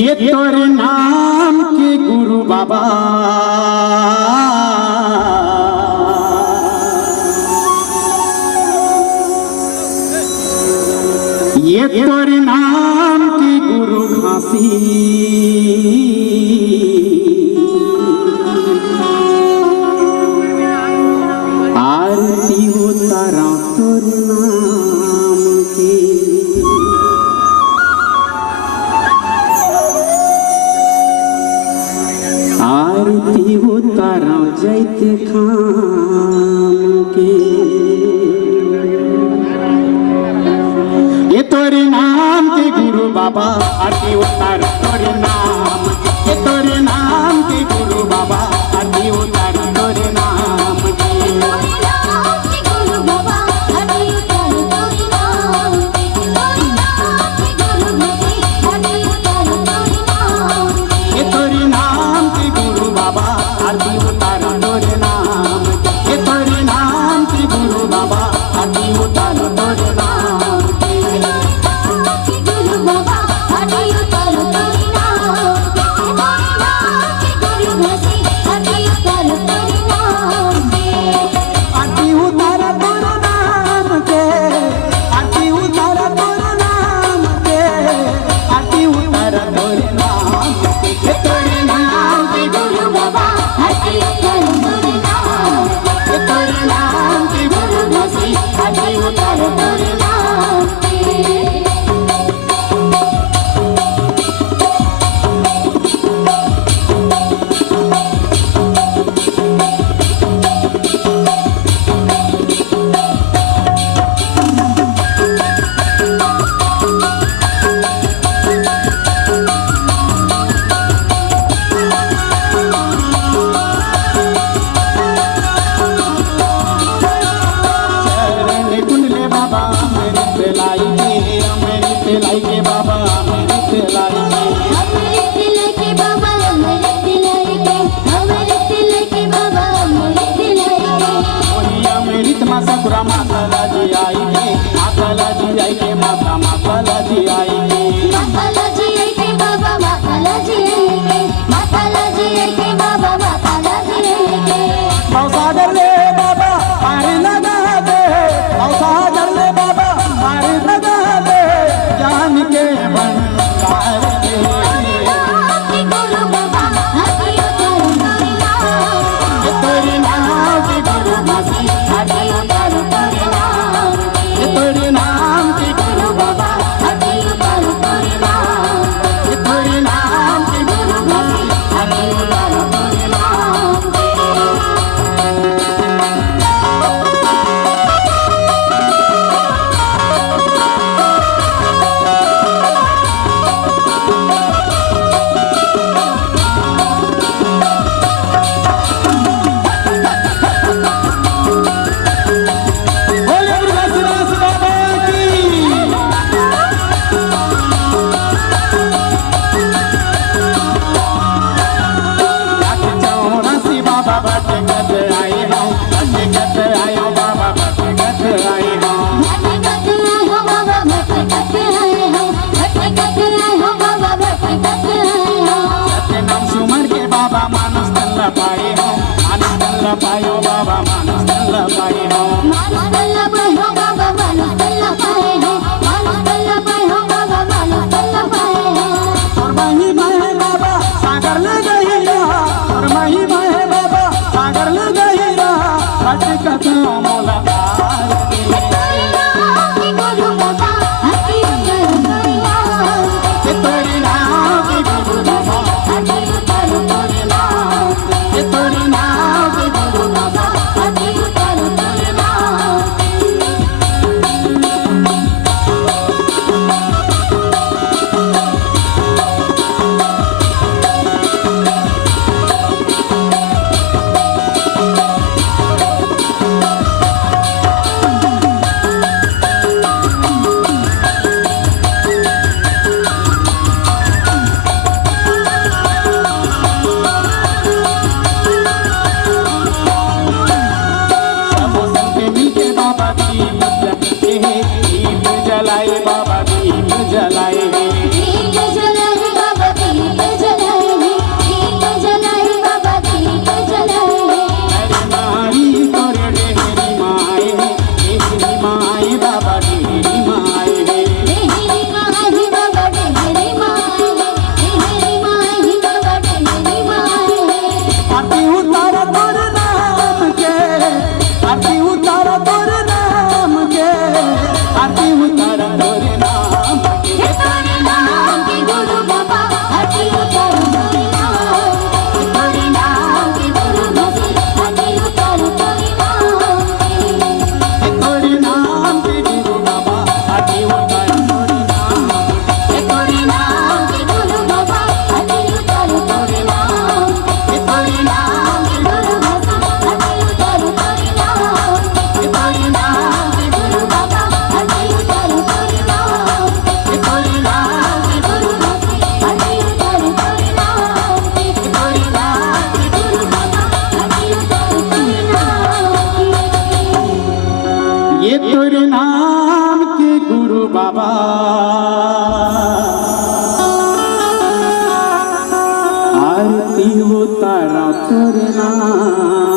ये तोर नाम के गुरु बाबा ये तोर नाम के गुरु घासी आरती उतारा तोर नाम की आरती उतारा जैते खाम के ये तोरे नाम के गुरु बाबा आरती उतार तोरे नाम ये तोरे नाम के गुरु बाबा आरती उतार तोरे नाम ये तोरे नाम के गुरु बाबा आरती उतार तोरे नाम ये तोरे नाम के गुरु बाबा आरती उतार तोरे नाम माता जी आई के माता जी आई के माता जी आई के माता जी आई के बाबा माता जी आई के माता जी आई के बाबा माता जी आई के मौसा डले बाबा पारी लगा दे मौसा डले बाबा पारी लगा दे जान के भंडार के गुरु बाबा हरि ये तेरे नाम के गुरु बसी हरि ये तेरे नाम के गुरु बाबा ये तेरे नाम के गुरु बसी पायो बाबा मानस तल्ला पाए हो मानस तल्ला पाए हो बाबा मानस तल्ला पाए हो मानस तल्ला पाए हो बाबा मानस तल्ला पाए हो और माही माहे बाबा सागर ले गईला और माही माहे बाबा सागर ले गईला हट कथा मोला गुरु बाबा हरि ये तेरे नाम के गुरु बाबा हरि ये तेरे नाम के गुरु बाबा आरती उतारा तोरे नाम